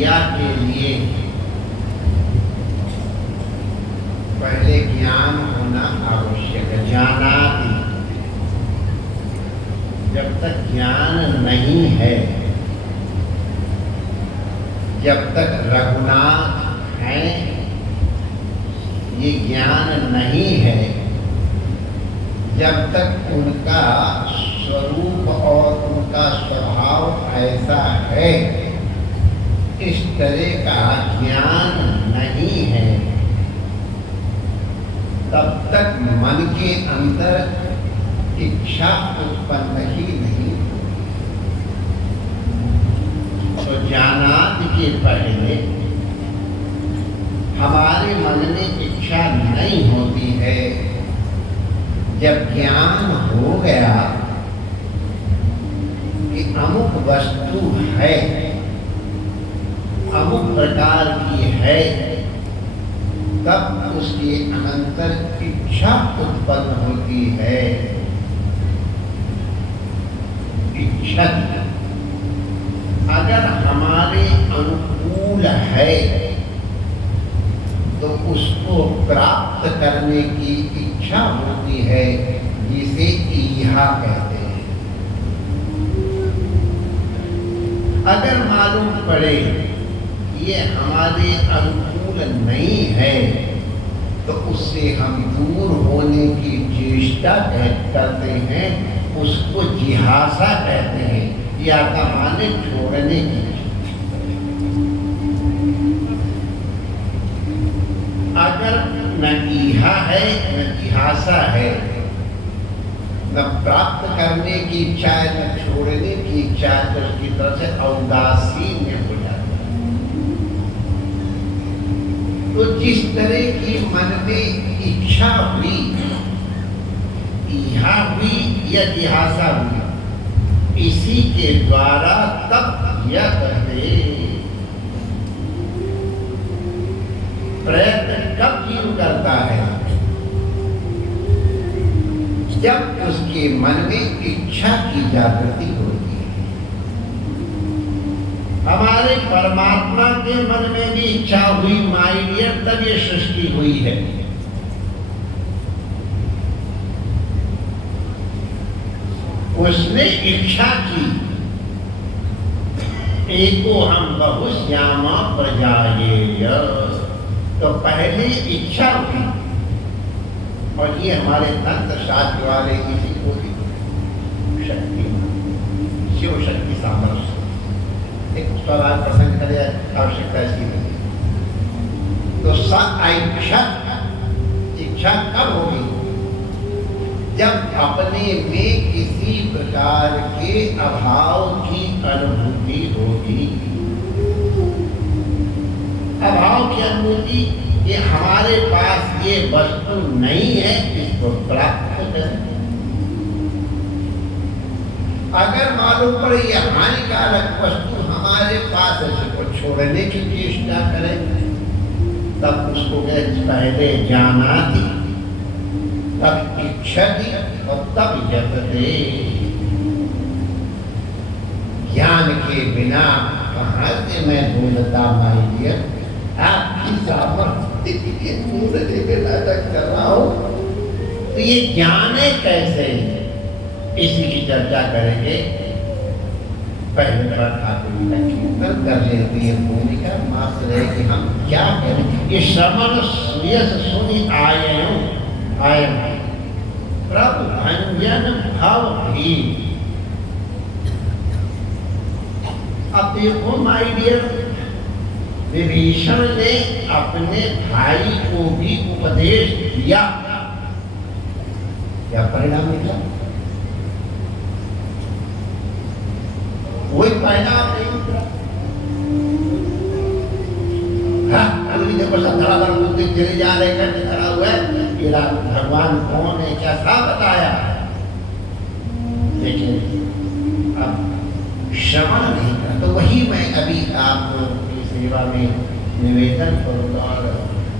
क्रिया के लिए पहले ज्ञान होना आवश्यक है। ज्ञानादि, जब तक ज्ञान नहीं है, जब तक रघुनाथ हैं ये ज्ञान नहीं है, जब तक उनका स्वरूप और उनका स्वभाव ऐसा है, इस तरह का ज्ञान नहीं है, तब तक मन के अंदर इच्छा उत्पन्न ही नहीं। तो ज्ञानादि के पहले हमारे मन में इच्छा नहीं होती है। जब ज्ञान हो गया कि अमुक वस्तु है, अमुक प्रकार की है, तब उसके अनंतर इच्छा उत्पन्न होती है। इच्छा अगर हमारे अनुकूल है तो उसको प्राप्त करने की इच्छा होती है, जिसे ईहा कहते हैं। अगर मालूम पड़े ये हमारे अनुकूल नहीं है तो उससे हम दूर होने की चेष्टा करते हैं, उसको जिहासा कहते हैं, या का माने छोड़ने की। अगर न ईहा है न जिहासा है, न प्राप्त करने की इच्छा है न छोड़ने की इच्छा है, तो उसकी तरफ से औदासीन्य हो जाता है। तो जिस तरह की मन में इच्छा हुई, ईहा हुई या जिहासा हुई, इसी के द्वारा तब यह कहते प्रयत्न कब जीव करता है, जब उसके मन में इच्छा की जागृति होती है। हमारे परमात्मा के मन में भी इच्छा हुई, माय डियर, तब ये सृष्टि हुई है। उसने इच्छा की, एको हम बहुश्यामा प्रजायेय, तो पहले इच्छा हुई। और ये हमारे तंत्र शास्त्र वाले इसी को शक्ति, शिव शक्ति सामर्थ्य, एक सवाल प्रसंग करे, आवश्यकता इसकी नहीं। तो इच्छा कब होगी? जब अपने में किसी प्रकार के अभाव की अनुभूति होगी। अभाव की अनुभूति, ये हमारे पास ये वस्तु नहीं है, इसको प्राप्त करें। अगर मालूम पड़े ये हानिकारक वस्तु हमारे पास है, इसको छोड़ने की चेष्टा करें, तब उसको पहले जाना थी, तब इच्छा दी और तब जपते। ज्ञान के बिना कहाँ से मैं बोलता माय डियर, आपकी सामर्थ्य के पूरे में नाटक कर रहा हूँ। तो ये ज्ञाने कैसे, इसी की चर्चा करेंगे। पहले पर ठाकुर का कीर्तन कर लेती है भूमिका, मात्र है कि हम क्या करें। ये श्रवण सुनी आए प्रभु भंजन भाव भी। अब देखो माय डियर, विभीषण ने अपने भाई को भी उपदेश दिया, क्या परिणाम निकला? कोई परिणाम नहीं निकला। अभी देखो धराधर बुद्धि चले जा रहे करके खड़ा हुआ है, भगवान कौन है क्या था बताया, लेकिन अब श्रवण नहीं था। तो वही मैं अभी आपकी सेवा में निवेदन करूँगा। और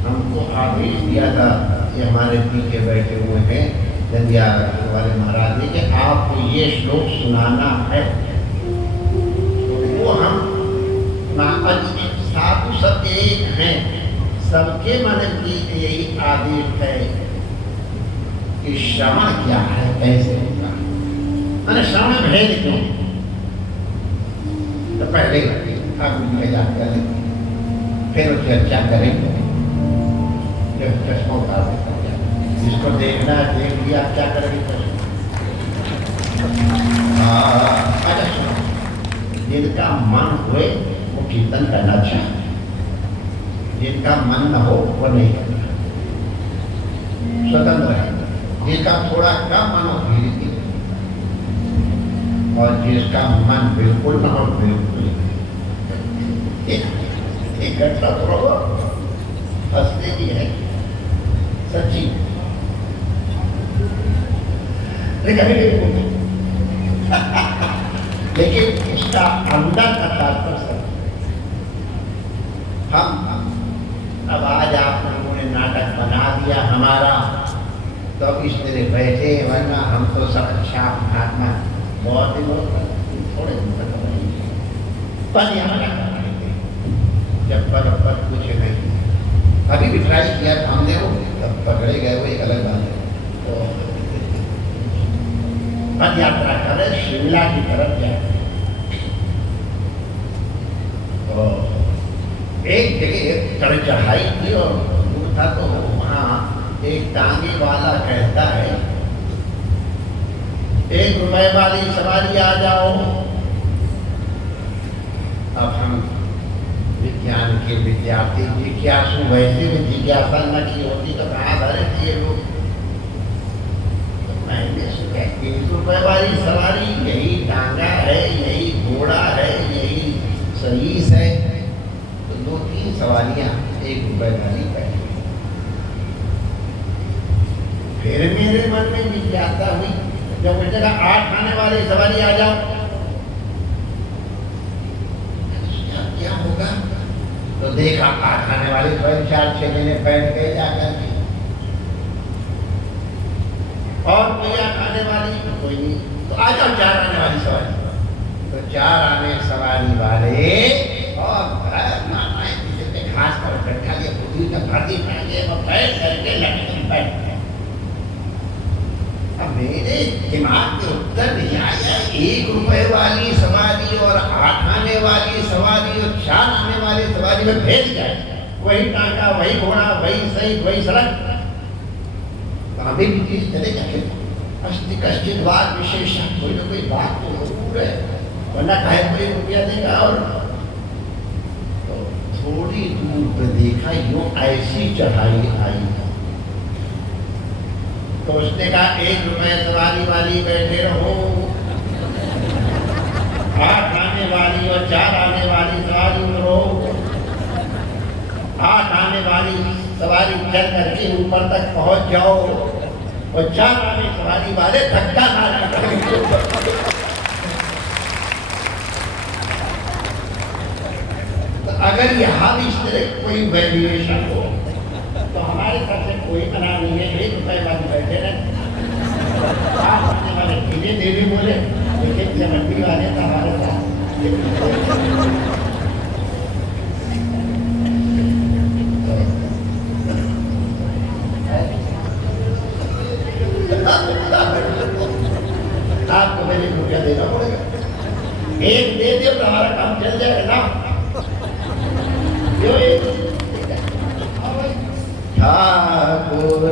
हमको आदेश दिया था कि हमारे पीछे बैठे हुए हैं दंदिया वाले महाराज ने कि आपको ये श्लोक सुनाना है। तो वो हम एक हैं, सबके मन की यही आदेश है कि श्रवण क्या है, कैसे होगा, मैंने श्रवण भेद क्यों। तो पहले ठाकुर जी याद करें, फिर वो चर्चा करेंगे। चश्मा उतार देता, जिसको देखना देख लिया, क्या करेंगे। अच्छा सुनो, जिनका मन हुए वो कीर्तन करना चाहिए, जिनका मन न हो वो नहीं करना, स्वतंत्र है। जिसका थोड़ा कम मन हो धीरे धीरे, और जिसका मन बिल्कुल न हो बिल्कुल एक घटना थोड़ा हंसने की है सच्ची, लेकिन इसका अंदर का तात्पर्य हम अब आज आप लोगों ने नाटक बना दिया हमारा, तो अब इस तरह बैठे, वरना हम तो सब अच्छा महात्मा बहुत ही थोड़े पद यहाँ थे, जब पर कुछ नहीं। अभी भी ट्राई किया हमने, वो तब पकड़े गए, वो एक अलग बात है। तो पद यात्रा करें, शिमला की तरफ जाए, तो एक जगह चढ़ चढ़ाई थी और था, तो वहाँ एक टांगे वाला कहता है, 1 रुपए वाली सवारी आ जाओ। अब हम विज्ञान के विद्यार्थी जिज्ञासु, वैसे भी जिज्ञासा न की होती तो कहाँ धरे थे लोग। तो मैंने सोचा 1 रुपए वाली सवारी, यही टांगा है, यही घोड़ा है, यही सरीस है, तो 2-3 सवारियां 1 रुपए वाली बैठी। फिर मेरे मन में जिज्ञासा हुई, जब वो जगह 8 आने वाली सवारी आ जाओ क्या होगा। तो देखा 8 आने वाली सवारी 4-6 जने बैठ गए जाकर के, और कोई 8 आने वाली तो कोई नहीं, तो आ जाओ 4 आने वाली सवारी। तो 4 आने सवारी वाले और घास पर बैठा लिया, पूरी का भाती पाएंगे, बैठ करके लटकन बैठ गए। अब मेरे दिमाग में उत्तर नहीं आया, 1 रुपए वाली सवारी और 8 आने वाली सवारी और 4 आने वाली सवारी में भेद जाए, वही टांगा, वही घोड़ा, वही सही, वही सड़क। तो हमें भी चीज चलेगा कि अस्थि कश्चित बात विशेष, कोई ना कोई बात तो जरूर है, वरना काहे कोई रुपया देगा। और तो थोड़ी दूर पर देखा, यूं ऐसी चढ़ाई आई, तो उसने कहा 1 रुपए सवारी वाली बैठे रहो, 8 आने वाली और 4 आने वाली सवारी उतरो। 8 आने वाली सवारी चल करके ऊपर तक पहुंच जाओ, और 4 आने सवारी वाले धक्का मार। तो अगर यहाँ भी इस तरह कोई वैल्यूएशन हो, तो हमारे तरफ से कोई मना नहीं है, 1 रुपए वाले बैठे रहे, 8 आने वाले धीरे धीरे बोले, लेकिन जमंडी वाले तो हमारे साथ। आपको मैंने रुपया देना पड़ेगा, 1 दे दे तो हमारा काम चल जाएगा ना। क्यों ठाकुर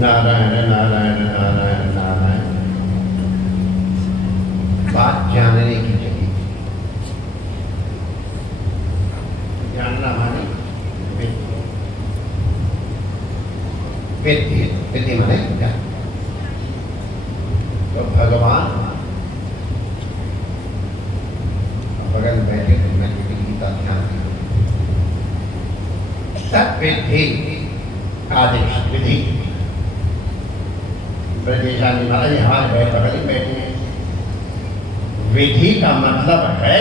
नारायण नारायण नारायण नारायण। बात जानने की जगह, जानना माने विधि, विधि माने क्या? तो भगवान बगल बैठे तो मैं गीता ध्यान सब विधि आदेश विधि ब्रजेशानी महाराज हमारे बगल ही बैठे हैं। विधि का मतलब है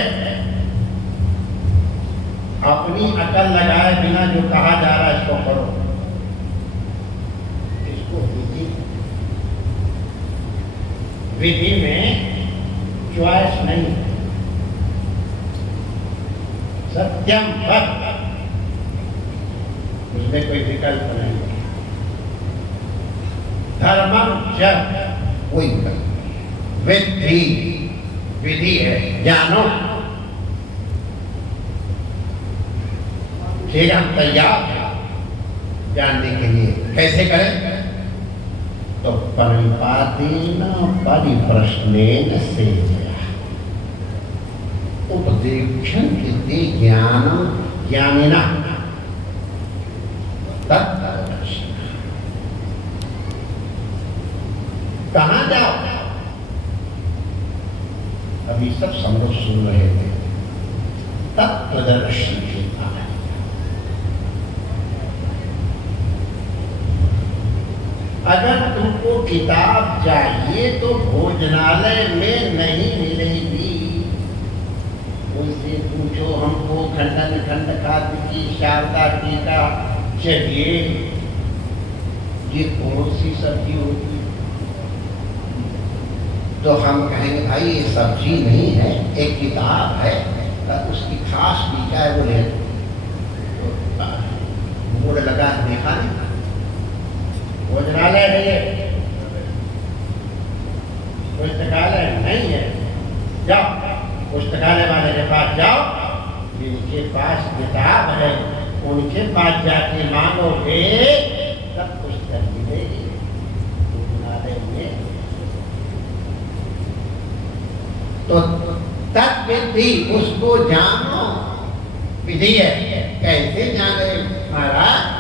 अपनी अकल लगाए बिना जो कहा जा रहा है इसको करो, इसको विधि। विधि में चॉइस नहीं, सत्यम पद, उसमें कोई विकल्प नहीं। धर्मम च कोई विधि, विधि है जानो। ठीक, हम तैयार हैं जानने के लिए। कैसे करें? तो परिपादेन परिप्रश्नेन से उपदेक्षण के ज्ञानम ज्ञानिना तत्वदर्शी। कहाँ जाओ? अभी सब समझ सुन रहे थे। तत्वदर्शी के पास अगर तुमको किताब चाहिए तो भोजनालय में नहीं मिलेगी। उनसे पूछो हमको खंडन खंड खाद्य की शारदा टीका चाहिए, ये कौन सी सब्जी होती? तो हम कहेंगे भाई ये सब्जी नहीं है, एक किताब है, उसकी खास टीका है, वो ले। तो बोर्ड लगा देखा नहीं, भोजनालय है ये, पुस्तकालय नहीं है। जाओ पुस्तकालय वाले के पास जाओ, जिनके पास किताब है उनके पास जाके मांगोगे तब पुस्तक मिलेगी। भोजनालय में तो तत्विधि, उसको जानो, विधि है। कैसे जाने महाराज?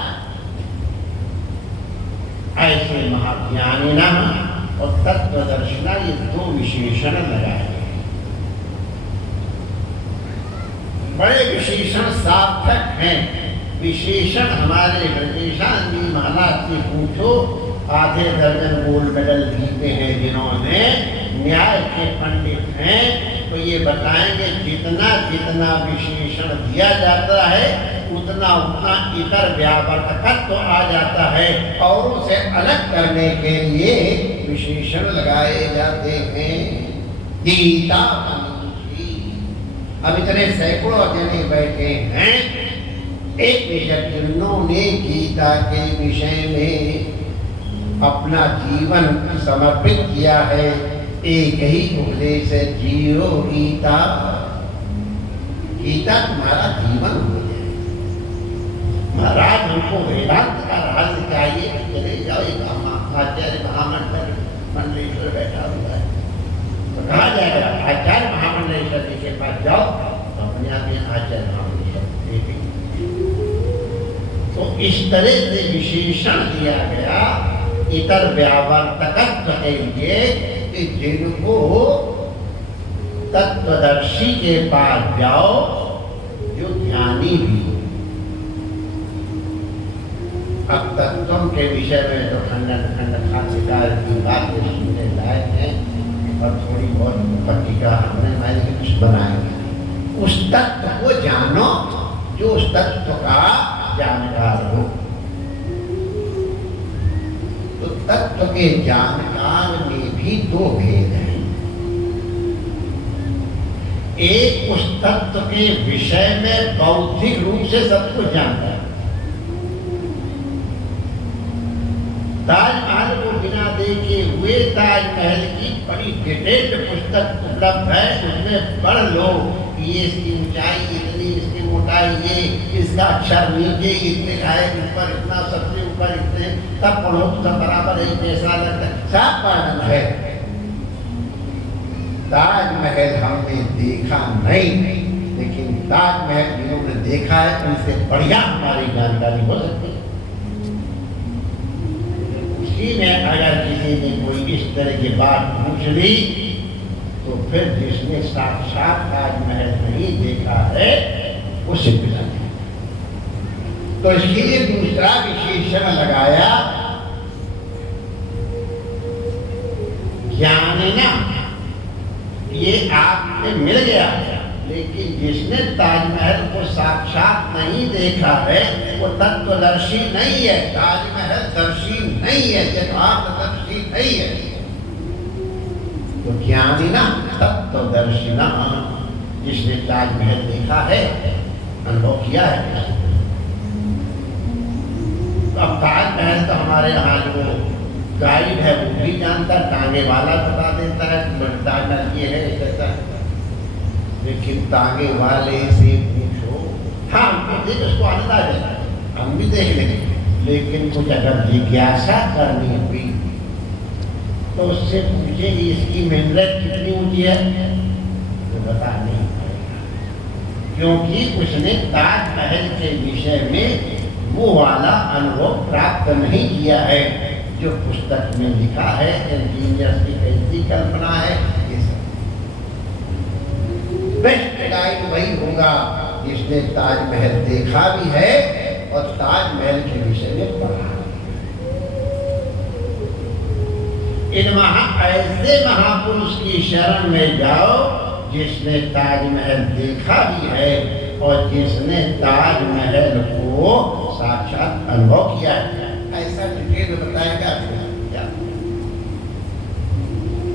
ऐसे महाज्ञानिना और तत्वदर्शिना, ये दो विशेषण लगाए, बड़े विशेषण सार्थक हैं। विशेषण हमारे ब्रजेशान जी महाराज से पूछो, आधे दर्जन गोल्ड मेडल जीते हैं जिन्होंने, न्याय के पंडित हैं, तो ये बताएंगे जितना जितना विशेषण दिया जाता है उतना उतना इतर व्यावर्तकत्व आ जाता है, और उसे अलग करने के लिए विशेषण लगाए जाते हैं। गीता अब इतने सैकड़ों जने बैठे हैं, एक विषय जिन्होंने गीता के विषय में अपना जीवन समर्पित किया है, एक ही उपदेश है, जियो गीता। गीता तुम्हारा जीवन हो जाए। महाराज हमको वेदांत का रहस्य चाहिए, चले जाओ, एक आचार्य महामंडल मंडलेश्वर बैठा हुआ है, तो कहा जाएगा आचार्य महामंडलेश्वर जी के पास जाओ, तो अपने आप में आचार्य महामंडलेश्वर देखेंगे। तो इस तरह से विशेषण दिया गया इतर व्यावर्तकत्व के लिए कि जिनको तत्वदर्शी के पास जाओ जो ज्ञानी भी। अब तत्व के विषय में तो खंडन खंड खासिकार की बात सुनने लायक है, और थोड़ी बहुत पट्टिका हमने मैंने कुछ बनाएंगे। उस तत्व को जानो जो उस तत्व का जानकार हो। तो तत्व के जानकार में भी दो भेद हैं। एक उस तत्व के विषय में बौद्धिक रूप से सब कुछ जानता है। ताजमहल को बिना देखे हुए ताजमहल की बड़ी डिटेल्ड पुस्तक उपलब्ध है, उसमें पढ़ लो कि ये इसकी ऊंचाई इतनी, इसकी मोटाई ये, इसका अक्षर नीचे इतने का है, ऊपर इतना, सबसे ऊपर इतने, तब पढ़ो तो सब बराबर है, जैसा लगता है, सब पढ़ना है। ताजमहल हमने देखा नहीं, लेकिन ताजमहल जिन्होंने देखा है उनसे बढ़िया हमारी जानकारी हो सकती है। उसी में अगर किसी ने कोई इस तरह की बात पूछ ली तो फिर जिसने साक्षात ताजमहल नहीं देखा है उसे पिला जाए। तो इसके लिए दूसरा विशेषण लगाया ज्ञानिना, ये आपने मिल गया, लेकिन जिसने ताजमहल को साक्षात नहीं देखा है वो तत्वदर्शी नहीं है, ताजमहल दर्शी नहीं है, यथार्थदर्शी नहीं है। तो ज्ञानिना तत्वदर्शिना, जिसने ताजमहल देखा है, अनुभव किया है। तो अब ताजमहल तो हमारे यहाँ जो गाइड है वो भी जानता, टांगे वाला बता देता है ताजमहल ये है ऐसा, लेकिन तांगे वाले से पूछो, हाँ देख उसको अंदाज है, हम भी देख लेंगे, लेकिन कुछ अगर जिज्ञासा करनी हुई तो उससे पूछेगी इसकी मिनरत कितनी ऊंची है, तो बता नहीं पाएगा, क्योंकि उसने ताजमहल के विषय में वो वाला अनुभव प्राप्त नहीं किया है जो पुस्तक में लिखा है। इंजीनियर्स की कैसी कल्पना है, ये सब बेस्ट गाइड वही होगा जिसने ताजमहल देखा भी है और ताजमहल के विषय में पढ़ा। ऐसे महापुरुष की शरण में जाओ जिसने ताजमहल देखा भी है और जिसने ताजमहल को साक्षात अनुभव किया है। ऐसा डिटेल में बताएगा क्या?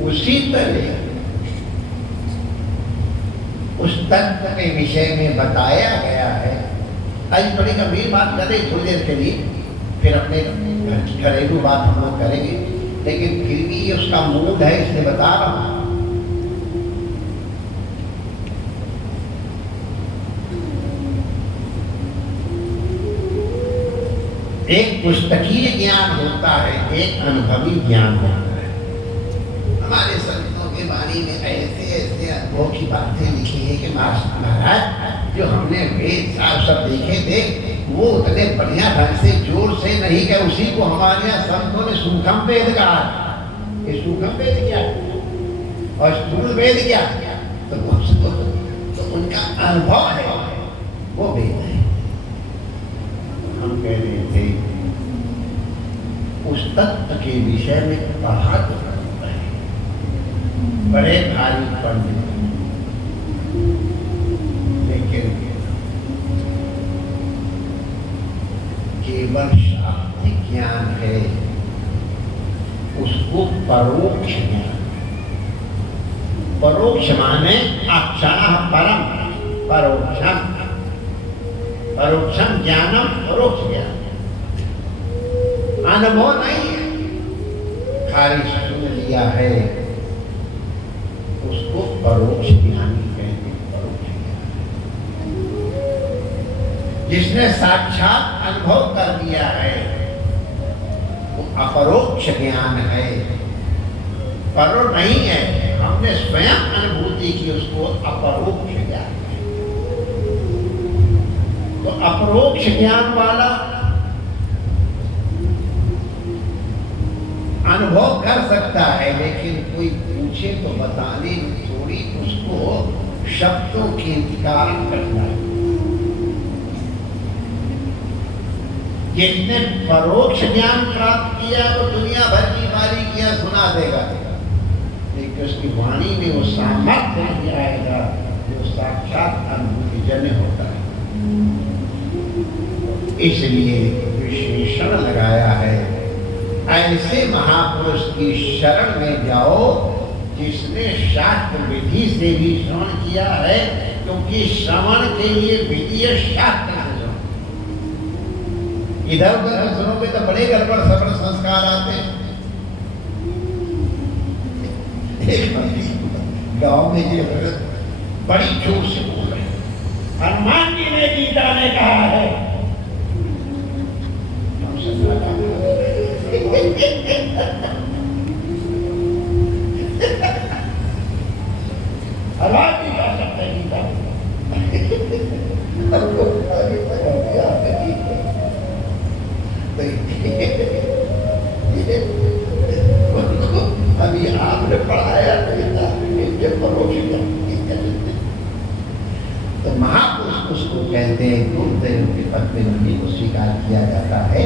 उसी तरह उस तत्व के विषय में बताया गया है। आज बड़ी गंभीर बात कर रही थोड़ी देर के लिए, फिर अपने घर की घरेलू बात हम लोग करेंगे, लेकिन फिर भी ये उसका मूड है इसलिए बता रहा हूं। एक पुस्तकीय ज्ञान होता है, एक अनुभवी ज्ञान होता है। हमारे संतों के बारे में ऐसे ऐसे अनुभव की बातें लिखी है कि महाराज जो हमने वेद साहब सब देखे थे वो उतने बढ़िया ढंग से जोर से नहीं कि उसी को हमारे यहाँ संतों ने सूखम वेद कहा। ये सूखम वेद क्या और स्थूल वेद क्या? तो उनका अनुभव है वो वेद है। हम कह रहे थे उस तत्व के विषय में पढ़ा तो है, बड़े भारी पंडित, लेकिन केवल शाब्दिक ज्ञान है, उसको परोक्ष ज्ञान। परोक्ष माने अक्षरः परम, परोक्षम, परोक्षम ज्ञानम, परोक्ष ज्ञान। अनुभव नहीं है, खाली सुन लिया है, उसको परोक्ष ज्ञानी कहते हैं। परोक्ष ज्ञान जिसने साक्षात अनुभव कर दिया है वो अपरोक्ष ज्ञान है, परो नहीं है। हमने स्वयं अनुभूति की, उसको अपरोक्ष ज्ञान। तो अपरोक्ष ज्ञान वाला अनुभव कर सकता है, लेकिन कोई पूछे तो बताने में थोड़ी उसको शब्दों के कारण कठिनाई। जिसने परोक्ष ज्ञान प्राप्त किया वो दुनिया भर की बारीकियां सुना देगा, लेकिन उसकी वाणी में वो सामर्थ्य नहीं आएगा जो साक्षात अनुभूति जन्य होता है। इसलिए विशेषण लगाया है, ऐसे महापुरुष की शरण में जाओ जिसने शास्त्र विधि से भी श्रवण किया है, क्योंकि श्रवण के लिए विधि है शास्त्र से श्रवण। इधर उधर सुनोगे तो बड़े गड़बड़ सफल संस्कार आते हैं। गांव में ये बड़ी जोर से बोल रहे हैं, हनुमान जी ने गीता में कहा है, हनुमान जी का शब्द है गीता में। अभी आपने पढ़ाया तो महापुरुष उसको कहते हैं, गुरुदेव के पद में उन्हीं को स्वीकार किया जाता है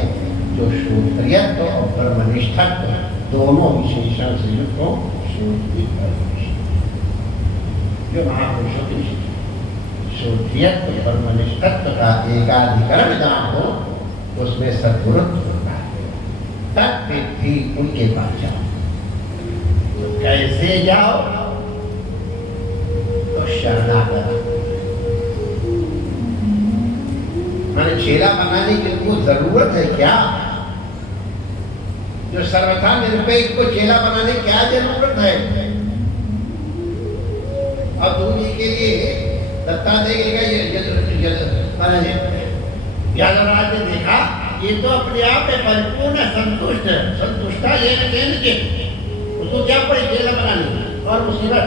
जो श्रोत्रियत्व और ब्रह्मनिष्ठत्व दोनों विशेषण से युक्त हो। जो महापुरुषों की श्रोत्रियत्व ब्रह्मनिष्ठत्व का एकाधिकरण जहाँ हो उसमें सद्गुरुत्व होता है। तब भी उनके पास जाओ। तो कैसे जाओ? तो शरणागत। मैंने चेला बनाने की उनको जरूरत है क्या? जो सर्वथा निरपेक्ष को चेला बनाने की क्या जरूरत है? अब दूरी के लिए दत्तात्रेय यादवराज ने देखा ये तो अपने आप में परिपूर्ण संतुष्ट है, संतुष्टा ये न के उसको क्या पड़े चेला बनाने और मुसीबत।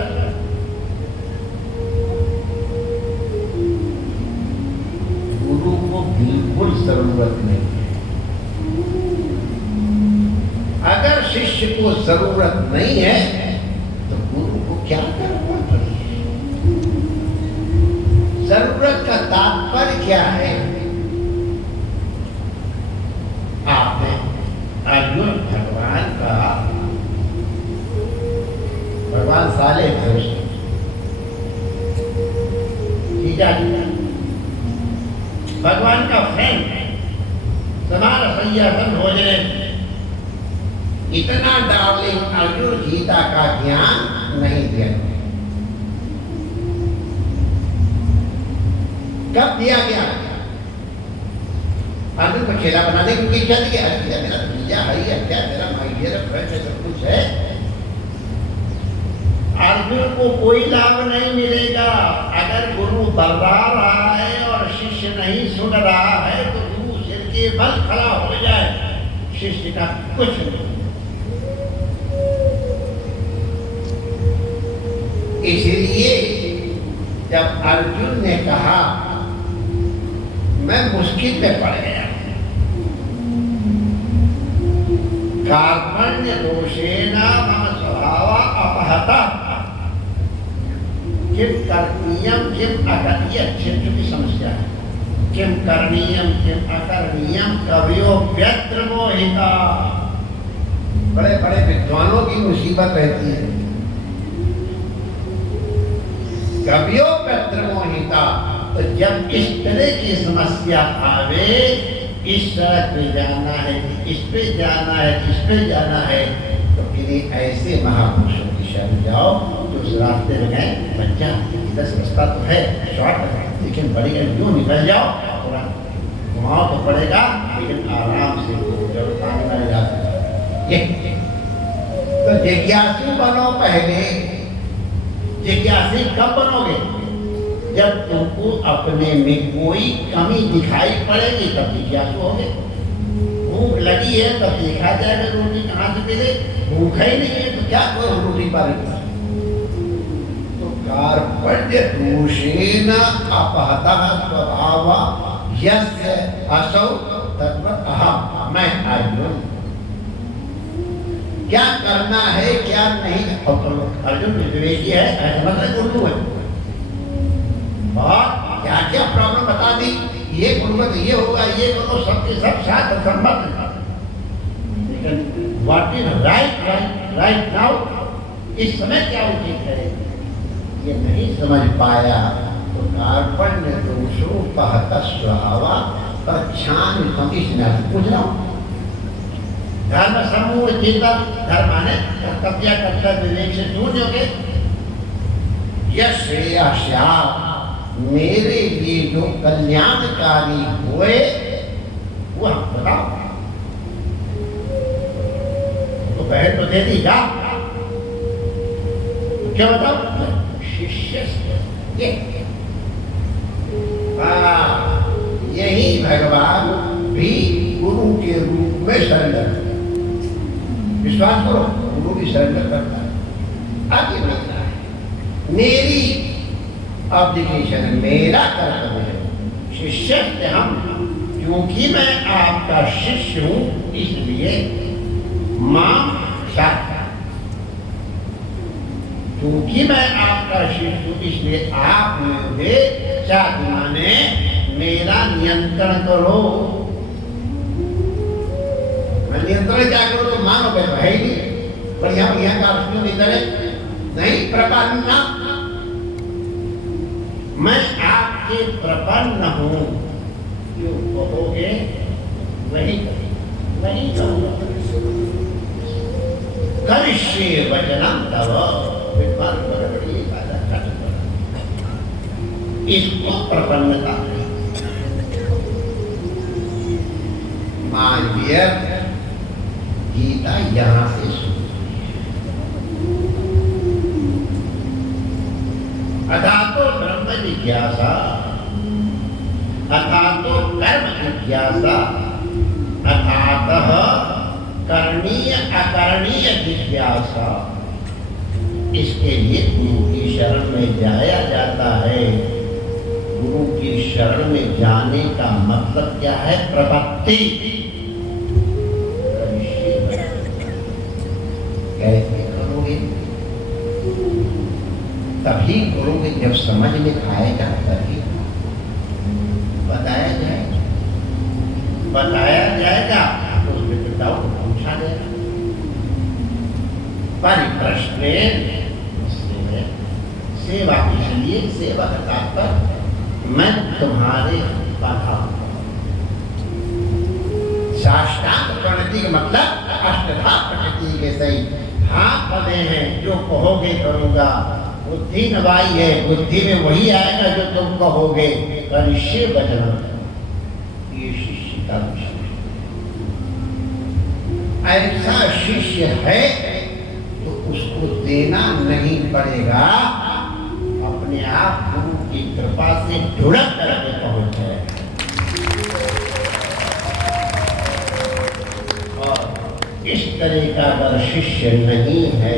गुरु को बिल्कुल जरूरत नहीं है। अगर शिष्य को जरूरत नहीं है तो गुरु को क्या करना पड़ेगा? जरूरत का तात्पर्य क्या है? आपने अर्जुन भगवान साले ठीक है, भगवान का फ्रेंड समान संयासन हो जाए, इतना डार्लिंग अर्जुन गीता का ज्ञान नहीं दिया। कब दिया गया? अर्जुन को चेला बनाने की इच्छा थी कि मेरा भैया है, क्या मेरा माइडियर फ्रेंड है, सब कुछ है। अर्जुन को कोई लाभ नहीं मिलेगा अगर गुरु बर्रा रहा है और शिष्य नहीं सुन रहा है तो गुरु सिर के बल खड़ा हो जाए, शिष्य का कुछ नहीं। इसलिए जब अर्जुन ने कहा मैं मुश्किल में पड़ गया, कार्पण्य दोषेण मम स्वभाव अपहता, किम करणीयम किम अकरणीयम, क्षेत्र की समस्या है। किम करणीयम किम अकरणीयम कवियो व्यत्र मोहिता। बड़े बड़े विद्वानों की मुसीबत रहती है, कवियो व्यत्र मोहिता। तो जब इस तरह की समस्या आवे, इस सड़क पे जाना है, इस पे जाना है, इस पे जाना है, तो किन्हीं ऐसे महापुरुषों की शरण जाओ जो उस रास्ते में गए, बच्चा इधर रास्ता तो है शॉर्ट, लेकिन बड़ी क्यों निकल जाओ, थोड़ा घुमाओ तो पड़ेगा, लेकिन आराम से जरूर आने वाले रास्ते। ये तो जिज्ञासु बनो पहले। जिज्ञासी कब बनोगे? जब तुमको अपने में कोई कमी दिखाई पड़ेगी तब जिज्ञासु होगे। भूख लगी है तब देखा जाएगा रोटी कहाँ से मिले, भूख ही नहीं है तो क्या करो रोटी पाएगी। तो कार्पण्य दोषेण अपहतः स्वभाव यस्य असौ तद्वत् अहम्। मैं अर्जुन क्या करना है क्या नहीं, अर्जुन विवेकी है, ऐसा मतलब उल्लू है। और क्या क्या प्रॉब्लम बता दी, ये गुणवत ये होगा, ये करो, सबके सब साथ संबंध। लेकिन व्हाट इज राइट नाउ, इस समय क्या उचित है ये नहीं समझ पाया। तो कार्पण्य दोषोपहत स्वभाव पक्षान पूछ रहा हूँ, धर्म समूह चिंतन, धर्म माने कर्तव्य कर्तव्य विवेक से दूर जोगे। यश्रेयस्या, मेरे लिए जो कल्याणकारी हुए वो हम बताओ। तो बहन तो दे दी क्या, क्या बताओ? शिष्य ये यही भगवान भी गुरु के रूप में सरेंडर, विश्वास करो गुरु भी सरेंडर करता है। आगे बढ़ना है, मेरी ऑब्लिगेशन है, मेरा कर्तव्य है। शिष्य से हम, क्योंकि मैं आपका शिष्य हूं इसलिए मां साथ, क्योंकि मैं आपका शिष्य हूं इसलिए आप मुझे साथ माने मेरा नियंत्रण करो। मैं नियंत्रण क्या करूं तो मानो तो है ही नहीं, बढ़िया बढ़िया का इधर नहीं प्रपन्न, मैं आपके प्रपन्न हूं, जो कहोगे वही वही कहूंगा। करिष्ये वचनम तव, इसको प्रपन्नता है। मालवीय गीता यहां से शुरू, अथा तो ब्रह्म जिज्ञासा, अथा तो कर्म जिज्ञासा, अथातः करणीय अकरणीय जिज्ञासा। इसके लिए गुरु की शरण में जाया जाता है। गुरु की शरण में जाने का मतलब क्या है? प्रपत्ति। कैसे करोगे? तभी करोगे जब समझ में आएगा, तभी बताया जाएगा। बताया जाएगा तो उसमें डाउट पूछा जाएगा। परिप्रश्न सेवा, इसलिए सेवा का तात्पर्य मैं तुम्हारे बाधा, साष्टांग प्रणति का मतलब अष्टधा प्रकृति के सही हाथ पदे हैं, जो कहोगे करूंगा। बुद्धि नवाई है, बुद्धि में वही आएगा जो तुम कहोगे। करिष्ये वचनम, ये शिष्य का विषय। ऐसा शिष्य है तो उसको देना नहीं पड़ेगा, अपने आप गुरु की कृपा से ढुढ़क करके पहुंच जाएगा। और इस तरह का अगर शिष्य नहीं है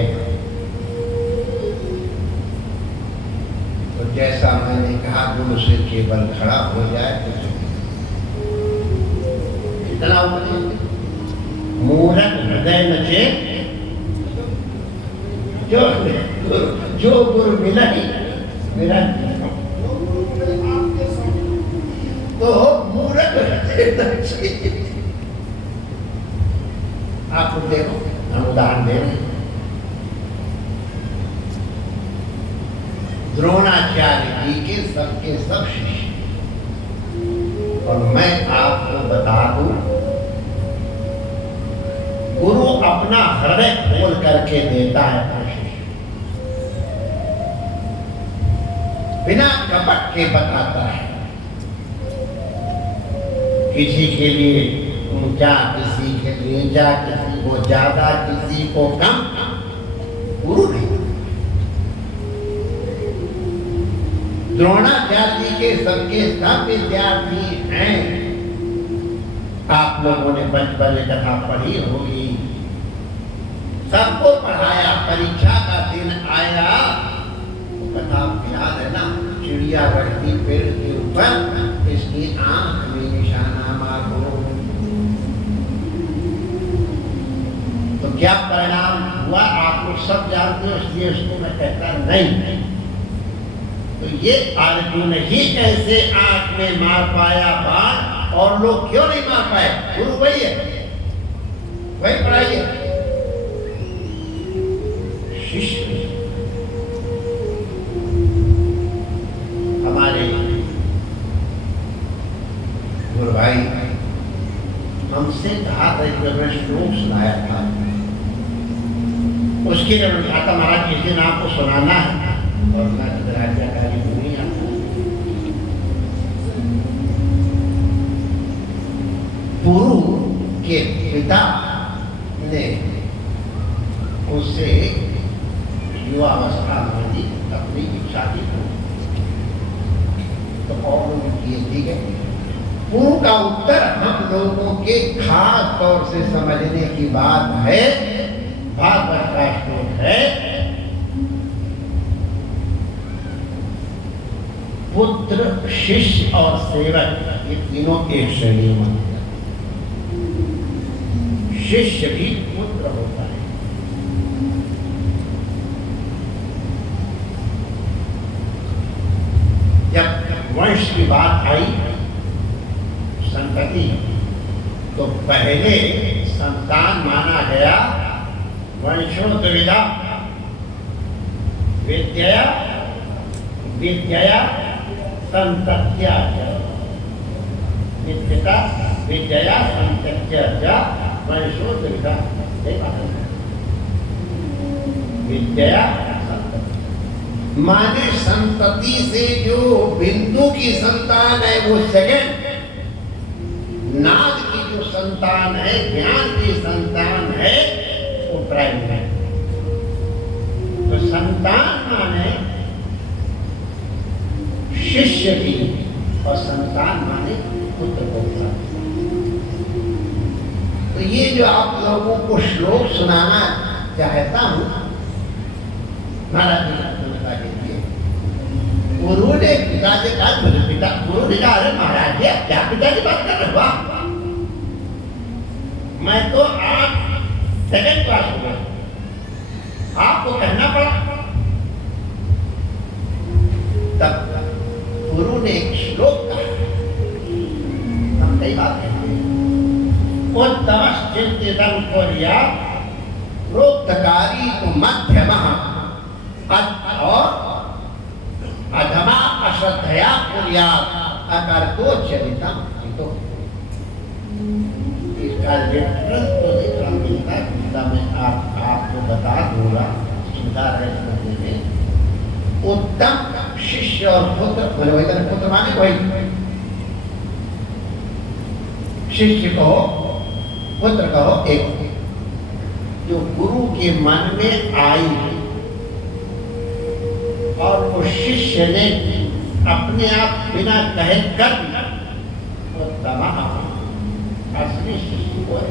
तो जैसा मैंने कहा, गुरु से केवल खड़ा हो जाए तो कितना मूढ़ हृदय नचे, जो गुरु मिला ही मेरा, तो मूर्ख आप देखो, हम उदाहरण दे रहे हैं। द्रोणाचार्य जी के सबके सब शिष्य, और मैं आपको बता दूं, गुरु अपना हृदय खोल करके देता है अपने शिष्य, बिना कपट के बताता है। किसी के लिए ऊंचा, किसी के लिए नीचा, किसी को ज्यादा, किसी को कम, गुरु नहीं। द्रोणाचार्य जी के सबके सब विद्यार्थी हैं। आप लोगों ने बचपन में कथा पढ़ी होगी, सबको पढ़ाया। परीक्षा का दिन आया, कथा याद है ना, चिड़िया बैठती पेड़ के ऊपर, इसकी आंख में निशाना मारो, तो क्या परिणाम हुआ आप लोग सब जानते हो, इसलिए उसको मैं कहता नहीं। तो ये अर्जुन ही कैसे आंख में मार पाया बाण, और लोग क्यों नहीं मार पाए? गुरु वही है, वही पढ़ाई है। शिष्य हमारे गुरु भाई हमसे कहा महाराज को अपने श्लोक सुनाया था। उसके लिए उन्होंने कहा था महाराज किस दिन आपको सुनाना है, और मैं राज्यकारी नहीं आता। पुरु के पिता ने उससे युवावस्था में दी अपनी इच्छा की तो और लोग किए। ठीक है, पुरु का उत्तर हम लोगों के खास तौर से समझने की बात है। भागवत का श्लोक है, पुत्र, शिष्य और सेवक ये तीनों एक श्रेणी में। शिष्य भी पुत्र होता है। जब वंश की बात आई संतति, तो पहले संतान माना गया वंशोद्विधा विद्या विद्या संतत्या विद्या विद्या संतत्या वंशोद्विधा विद्या माने संतति से जो बिंदु की संतान है वो सेकंड, नाद की जो संतान है, ज्ञान की संतान है वो प्राइमरी। तो संतान माने शिष्य की और संतान माने पुत्र को। तो ये जो आप लोगों को श्लोक सुनाना चाहता हूं महाराज के लिए, गुरु ने पिता से कहा, मुझे पिता, गुरु ने कहा अरे महाराज जी क्या पिता की बात कर रहे हो, मैं तो आज सेकंड क्लास हो गया, आपको कहना पड़ा। तब गुरु ने एक श्लोक कहा, हम कई बात कहते हैं, उत्तमश्चिंतितं कुर्यात् प्रोक्तकारी तो मध्यमः और अधमा अश्रद्धया कुर्यात् अकर्तो चरितं हितो। इसका रेफरेंस तो देखना मिलता है, जिसका मैं आपको बता दूंगा, चिंता रहने में। उत्तम शिष्य और पुत्र, पुत्र माने वही शिष्य कहो पुत्र कहो, एक जो गुरु के मन में आई और वो शिष्य ने अपने आप बिना कहे कर दिया, वो तमाम असली शिष्य को है।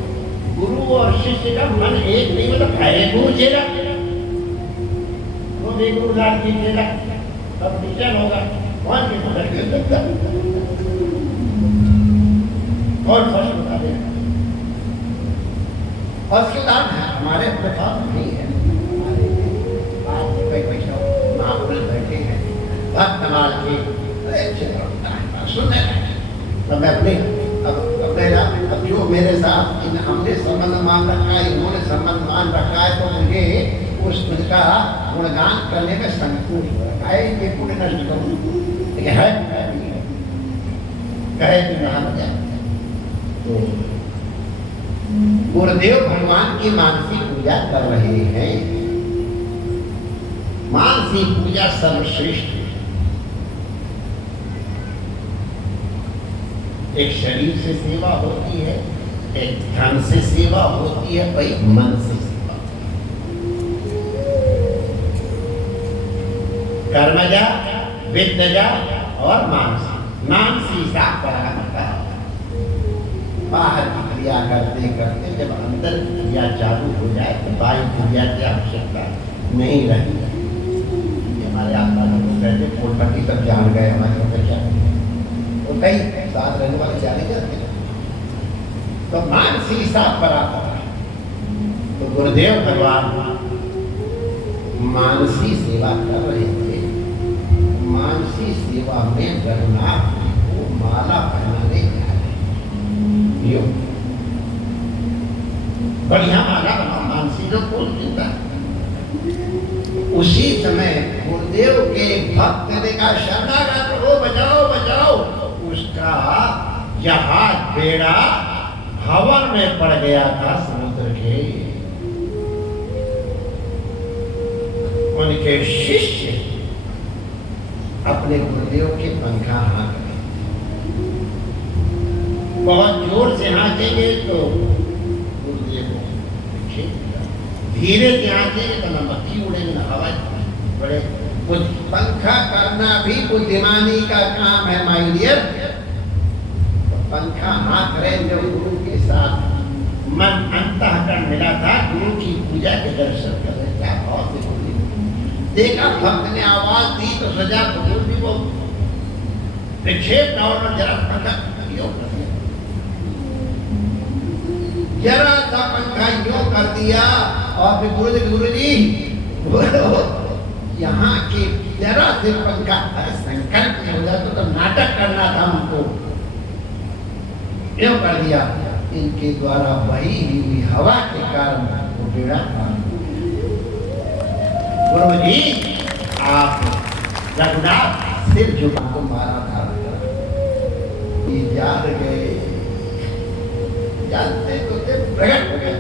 गुरु और शिष्य का मन एक नहीं, मतलब है गुरु चेला, वो भी गुरुदार की चेला, तब विचलन होगा कौन की मदद कर सकता और फर्स्ट बता देगा। फर्स्ट उदाहरण है हमारे अपने पास नहीं है। हमारे महापुरुष बैठे हैं, भक्त कमाल के सुनने तो मैं अपने अब जो मेरे साथ हमने संबंध मान रखा है, इन्होंने संबंध मान रखा है, तो मुझे उनका गुणगान करने का संकोच हो रहा है। ये पुण्य नष्ट करूँ है कहे कि महान जाए। तो गुरुदेव भगवान की मानसी पूजा कर रहे हैं। मानसी पूजा सर्वश्रेष्ठ है। एक शरीर से सेवा होती है, एक धन से सेवा होती है, भाई मन से सेवा। कर्मजा, विद्या और मानसी। मानसी साफ परामर्श बाहर की क्रिया करते करते जब अंदर क्रिया चालू हो जाए तो बाह्य क्रिया की आवश्यकता नहीं रही। हमारे आसपास लोग कहते फूलपट्टी तक जान गए हमारे अपेक्षा, तो कई साथ रहने वाले जाने जाते हैं। तो मानसी साफ बराबर। तो गुरुदेव भगवान मानसी सेवा कर रहे थे। मानसी सेवा में जगन्नाथ जी को माला पहनाने बढ़िया माला बना, मानसी जो कौन चिंता। उसी समय गुरुदेव के भक्त ने कहा शरणागत हो, बचाओ बचाओ। उसका जहाज बेड़ा हवन में पड़ गया था समुद्र के। उनके शिष्य अपने गुरुदेव के पंखा हाँक रहे, बहुत जोर से हाँकेंगे तो गुरुदेव धीरे से हाँकेंगे तो न मक्खी उड़ेगी न हवा बड़े। कुछ पंखा करना भी बुद्धिमानी का काम है माय डियर। तो पंखा हाँक रहे जो गुरु के साथ मन अंतःकरण मिला था, गुरु की पूजा के दर्शन कर रहे। क्या भाव से देखा, भक्त ने आवाज दी तो सजा गुरु भी वो विक्षेप न जरा पंखा जरा सा पंखा यूं कर दिया और फिर गुरु जी यहाँ के जरा से पंखा संकल्प में हो जाता तो नाटक करना था हमको, क्यों कर दिया। इनके द्वारा बही हुई हवा के कारण वो बेड़ा पार। गुरु जी आप रघुनाथ सिर झुका को मारा था, ये जान गए, जानते तो थे प्रकट हो गए।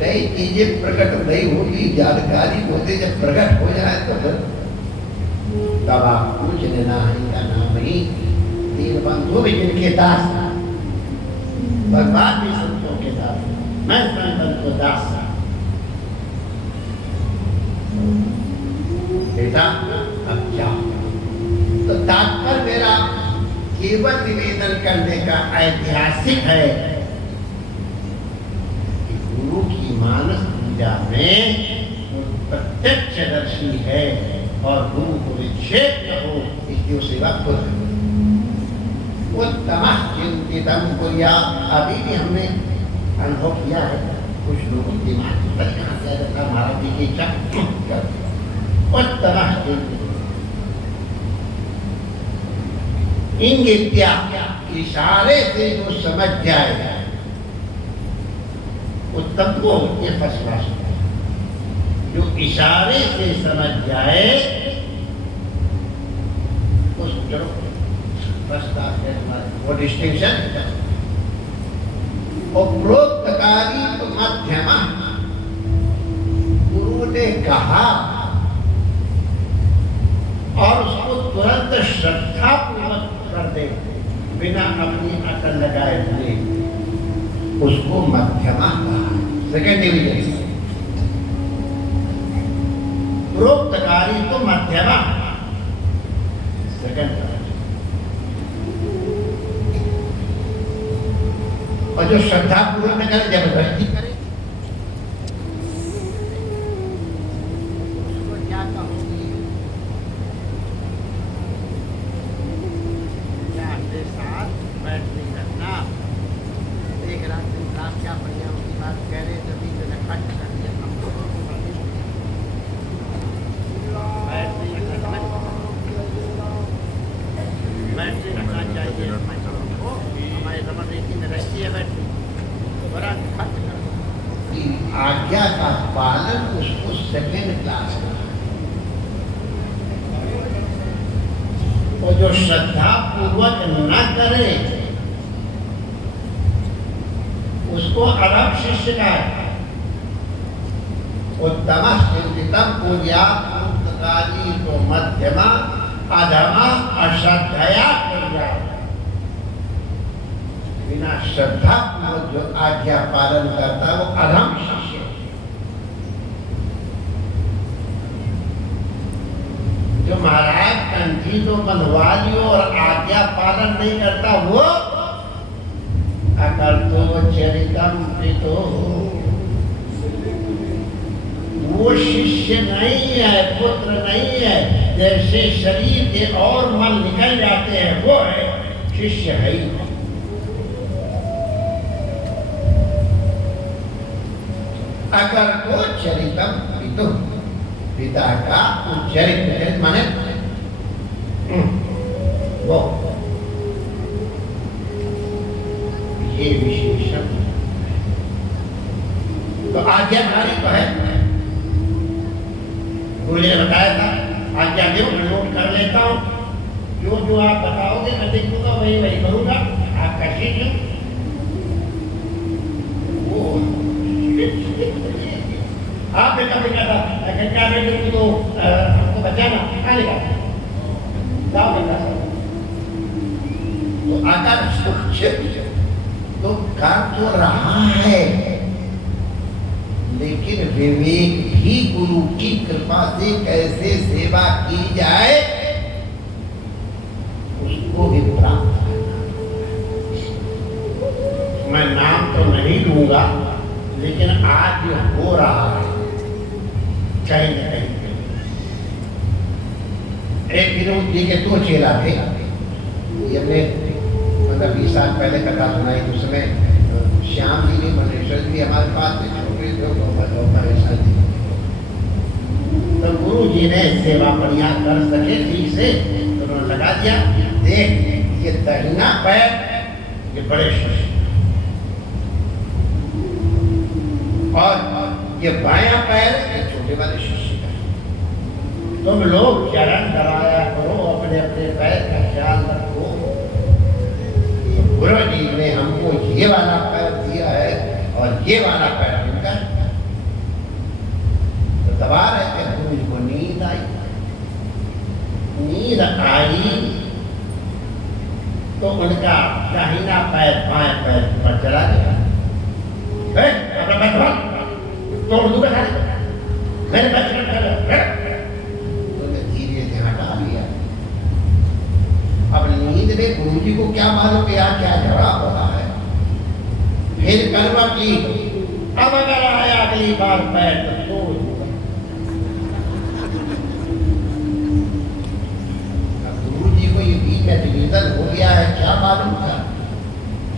कई चीजें प्रकट नहीं होगी, जानकारी होते जब प्रकट हो जाए तो फिर तब आप पूछ लेना। इनका नाम ही तीन बंधु भी जिनके दास, भगवान भी संतों के दास, मैं संतन को दास। बेटा अब क्या, तो तात्पर्य मेरा केवल निवेदन करने का ऐतिहासिक है कि गुरु की मानस पूजा में प्रत्यक्षदर्शी है और गुरु को विक्षेप न हो, इसलिए सेवा को उत्तमः चिंतितम् कुर्यात्। अभी भी हमने अनुभव किया है, कुछ लोगों के दिमाग में कहाँ से रहता महाराज जी की इच्छा उत्तमः चिंतितम् इंगित्या, इशारे से जो समझ जाए उत्तम को, ये फर्स्ट क्लास जो इशारे से समझ जाए उस वो डिस्टिंक्शन। उपरोक्तकारी तो मध्यमा, गुरु ने कहा और उसको तुरंत श्रद्धा पूर्वक कर दे बिना अपनी अकल लगाए हुए, उसको मध्यमा कहा। सेकेंड डिवीजन प्रोक्तकारी तो मध्यमा, सेकेंड। और जो श्रद्धा पूर्वक न करे, जबरदस्ती करे, उसको क्या कहोगी? क्या साथ बैठ नहीं रखना। एक रात दिन रात क्या बढ़िया उनकी बात कह रहे थे, बीच में खट कर दिया हमको। बैठ नहीं रखना, बैठ नहीं रखना चाहिए। हमारे समझ में रहती है बैठ बड़ा खट कर। आज्ञा का पालन उसको सेकेंड क्लास का। और जो श्रद्धा पूर्वक न करे उसको अरब शिष्य का है। उत्तमः चिंतितम् कुर्यात् पूर्वकाली तो मध्यमा, अधमा अश्रद्धया कुर्यात्। बिना श्रद्धा पूर्वक जो आज्ञा पालन करता वो अधम शिष्य। जो महाराज कंठी तो बनवा लियो और आज्ञा पालन नहीं करता वो अकर्तो चरितम प्रीतो, वो शिष्य नहीं है, पुत्र नहीं है। जैसे शरीर के और मन निकल जाते हैं वो है, शिष्य है ही। अगर वो चरितम प्रीतो, पिता का चरित्र माने वो, ये विशेषण। तो आज्ञाकारी तो है, गुरु ने बताया था आज्ञा दो, मैं नोट कर लेता हूँ, जो जो आप बताओगे मैं देखूंगा, वही वही करूंगा। आपका शिष्य आप बेटा बेटा था क्या बेटे तो हमको बचाना खाने का जाओ बेटा। तो अगर सोचे तो कर तो रहा है, लेकिन विवेक भी गुरु की कृपा से कैसे सेवा की जाए उसको भी प्राप्त करना। मैं नाम तो नहीं लूंगा, लेकिन आज जो हो रहा है कहीं न कहीं। एक विनोद जी के दो चेला थे, ये हमने मतलब 20 साल पहले कथा सुनाई। उस समय श्याम जी भी मनेश्वर जी भी हमारे पास में छोटे थे। तो गुरु जी ने सेवा बढ़िया कर सके ठीक से, तो उन्होंने लगा दिया, देख ये दाहिना पैर ये बड़े शिष्य और ये बायां पैर ये छोटे वाले शिष्य का। तुम लोग चरण कराया करो, अपने अपने पैर का ख्याल रखो। गुरु जी ने हमको ये वाला पैर दिया है और ये वाला पैर इनका। तो दबा रहे थे, गुरु जी को नींद आई। नींद आई तो उनका दाहिना पैर बाएं पैर पर चला गया। तोड़ दूंगा मेरे धीरे से हटा लिया। अब नींद में गुरु जी को क्या मालूम कि यहाँ क्या झगड़ा हो रहा है। फिर कलमा की, अब अगर आया अगली बार पैर तो तोड़ दूंगा। अब गुरु जी को ये बीच में निवेदन हो गया है, क्या मालूम था।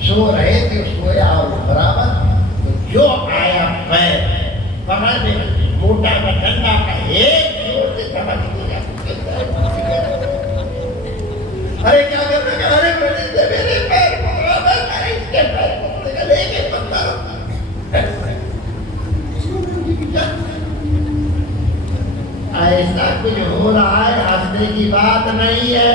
सो रहे थे, सोया और बराबर तो जो आया पैर पकड़ दे, मोटा का ठंडा का एक जोर से समझ लिया। अरे क्या कर रहे हैं? अरे मेरे पैर पकड़ा, मैं इसके पैर पकड़ेगा, लेके पकड़ा। ऐसा कुछ हो रहा है, हंसने की बात नहीं है।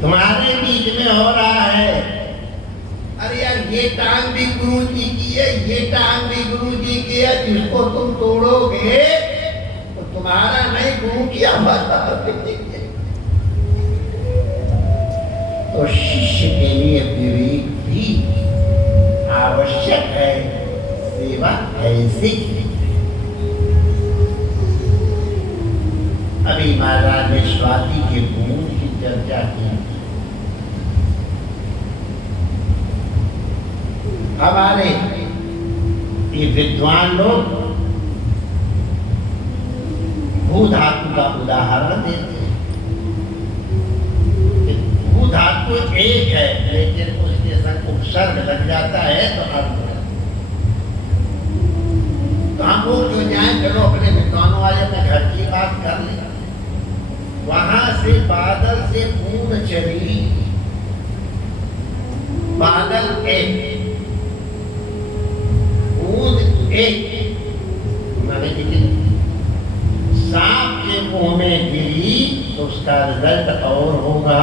तुम्हारे बीच में हो रहा है। अरे यार ये टांग भी गुरु जी की है, ये टांग भी गुरु जी की है। जिसको तुम तोड़ोगे तो तुम्हारा नहीं, गुरु की हमारा। तो शिष्य के लिए विवेक भी आवश्यक है। सेवा ऐसे अभी महाराज ने स्वाति के गुण की चर्चा की। हमारे ये विद्वान लोग भू धातु का उदाहरण देते हैं। भू धातु एक है, लेकिन उसके संग उपसर्ग लग जाता है तो अर्थ है। तो हम लोग जो जाए, चलो अपने विद्वानों वाले अपने घर की बात कर ले। वहां से बादल से पूर्ण चली, बादल एक एक सांप के मुंह में गिरी तो उसका रिजल्ट और होगा।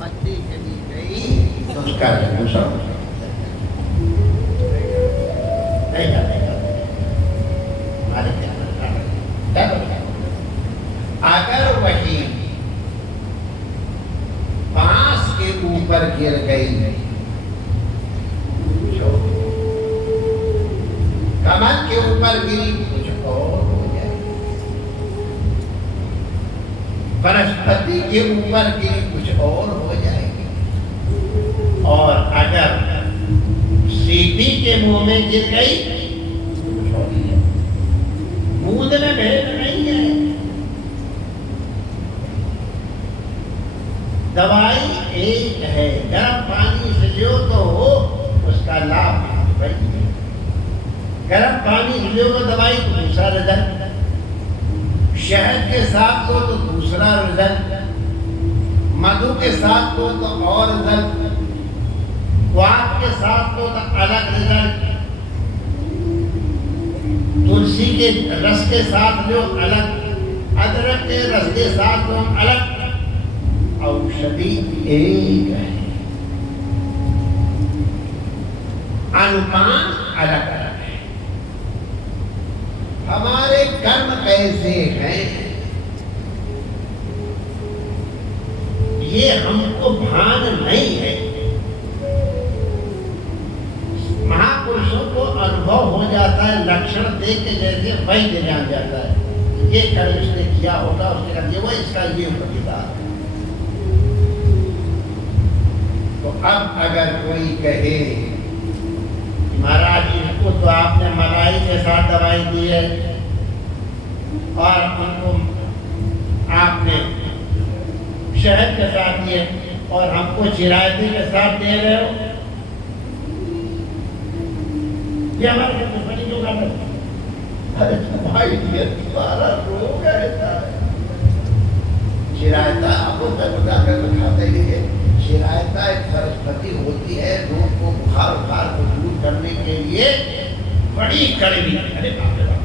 पत्ती चली गई तो उसका रिजल्ट नहीं जाएगा। अगर वही बांस के ऊपर गिर गई, कमल के ऊपर गिरी, कुछ और हो जाए। वनस्पति के ऊपर गिरी, कुछ और हो जाएगी। और अगर सीधी के मुंह में गिर गई, कुछ और ही है। बूंद में भेद नहीं है। दवाई एक है। गर्म पानी से लियो तो उसका लाभ है। गर्म पानी लियो तो दवाई तो दूसरा रिजल्ट, शहद के साथ हो तो दूसरा रिजल्ट, मधु के साथ हो तो और रिजल्ट, क्वाथ के साथ हो तो अलग रिजल्ट, तुलसी के रस के साथ लो अलग, अदरक के रस के साथ लो अलग। औषधि एक है। अनुमान अलग अलग है। हमारे कर्म कैसे हैं ये हमको भान नहीं है। महापुरुषों को अनुभव हो जाता है, लक्षण देख के जैसे वैद्य जान जाता है ये कर्म इसने किया होगा, उसने कर दिया, वो इसका ये प्रतिकार है। तो अब अगर कोई कहे महाराज इसको तो आपने मलाई के साथ दवाई दी है और उनको आपने शहद के साथ दिए और हमको चिरायती के साथ दे रहे हो, ये हमारे घर में बड़ी लोग आते हैं। अरे भाई ये तुम्हारा रोग ऐसा है। चिरायता आपको तक जाकर दिखाते हैं। चिरायता एक सरस्वती होती है, रोग को बुखार को दूर करने के लिए बड़ी कड़वी। अरे बाप रे बाप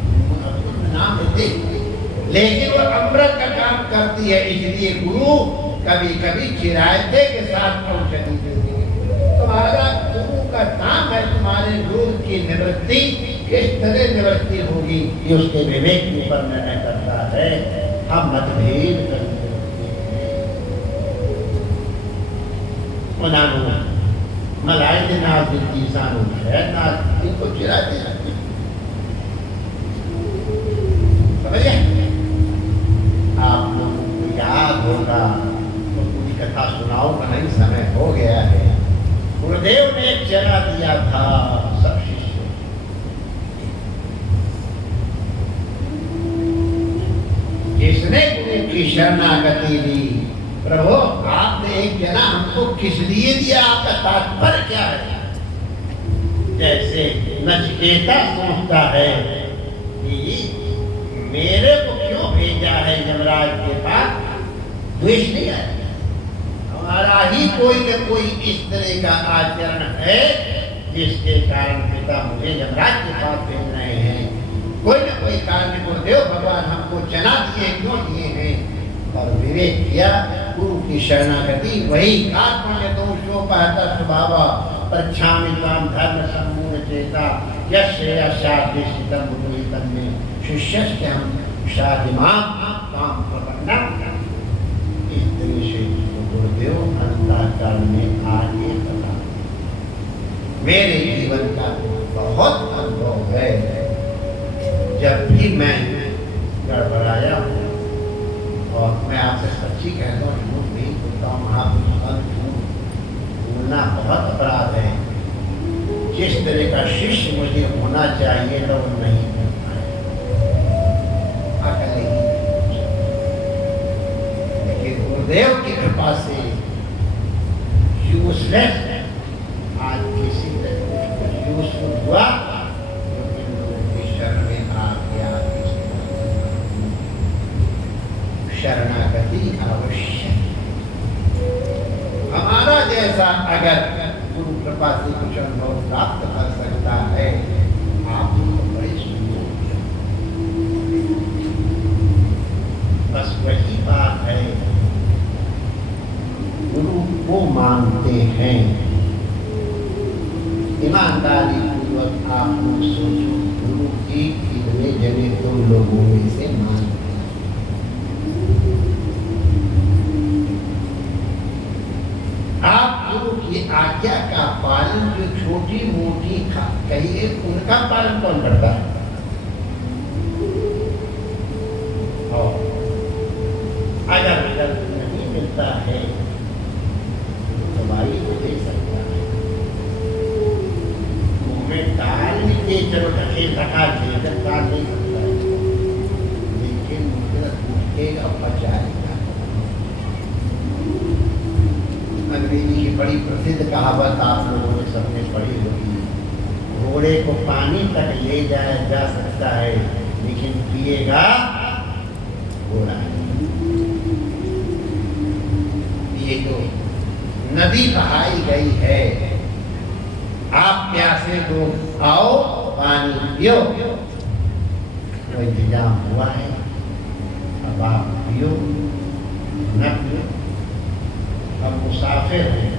नाम देते, लेकिन वो अमृत का काम करती है। इसलिए गुरु कभी कभी चिरायते के साथ औषधि देते हैं। तुम्हारा गुरु का काम है तुम्हारे रोग की निवृत्ति किस तरह निवृत्ति होगी ये उसके विवेक के ऊपर निर्णय करता है। हम मतभेद करते हैं। मलाई के नाल दिल्ली सानू है ना, इनको चिराते रहते समझे। आप लोगों को याद होगा तो पूरी कथा सुनाऊंगा नहीं, समय हो गया है। गुरुदेव ने एक चला दिया था सब शिष्यों, जिसने गुरु की शरणागति ली। प्रभु आपने एक जना हमको किस लिए दिया, आपका तात्पर्य क्या है। जैसे नचिकेता सोचता है कि मेरे को क्यों भेजा है यमराज के पास, द्वेष नहीं है, हमारा ही कोई न कोई इस तरह का आचरण है जिसके कारण पिता मुझे यमराज के पास भेज रहे हैं। कोई न कोई कारण गुरुदेव भगवान हमको चना दिए, क्यों दिए हैं। और विवेक किया, गुरु की शरणागति वही आत्मन्य दोषोपहत स्वभाव प्रच्छामि त्वां धर्म सम्मूढ़ चेता यस्य यशादिष्टितं मुद्रितं मे शिष्यस्य हम शादिमां त्वां प्रपन्नं। इस तरह से गुरुदेव अंतःकरण में आगे बढ़ा। मेरे जीवन का बहुत अनुभव है, जब भी मैं गड़बड़ाया हूँ और मैं आपसे सच्ची कहता हूँ, झूठ नहीं बोलता हूँ, महापुरुष बोलना बहुत अपराध है। जिस तरह का शिष्य मुझे होना चाहिए तो वो नहीं होता है। लेकिन गुरुदेव की कृपा से यूजलेस आज किसी तरह यूजफुल हुआ, शरणागति अवश्य। हमारा जैसा अगर गुरु कृपा से कुछ अनुभव प्राप्त कर सकता है, आप तो बड़े सुंदर। बस वही बात है, गुरु को मानते हैं। ईमानदारी पूर्वक आप लोग सोचो, गुरु की कितने जने तुम लोगों में से मानते। आप गुरु की आज्ञा का पालन, जो छोटी मोटी कहिए उनका पालन कौन करता है। और अगर विकल्प नहीं मिलता है तो दवाई को दे सकता है, मुंह में डाल भी दे, चलो ढकेल ढका दे, डाल नहीं सकता है, लेकिन मुझे उठेगा बचाएगा। अंग्रेजी की बड़ी प्रसिद्ध कहावत आप लोगों ने सबने पढ़ी होगी, घोड़े को पानी तक ले जाया जा सकता है लेकिन पिएगा घोड़ा। ये तो नदी बहाई गई है, आप प्यासे को आओ पानी पियो, वो इंतजाम हुआ है, अब आप पियो न पियो। अब मुसाफिर हैं,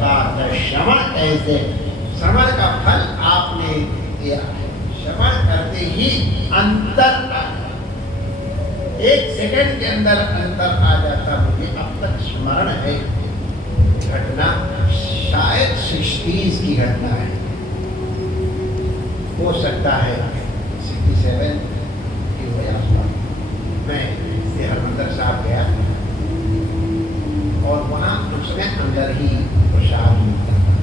बात है। श्रवण कैसे, श्रवण का फल आपने दिया, श्रवण करते ही अंतर, एक सेकंड के अंदर अंतर आ जाता। मुझे अब तक स्मरण है घटना, शायद 60s की घटना है, हो सकता है 67 की हो आसपास। मैं हरमंदिर साहब गया और वहाँ उसमें अंदर ही प्रसाद मिलता था।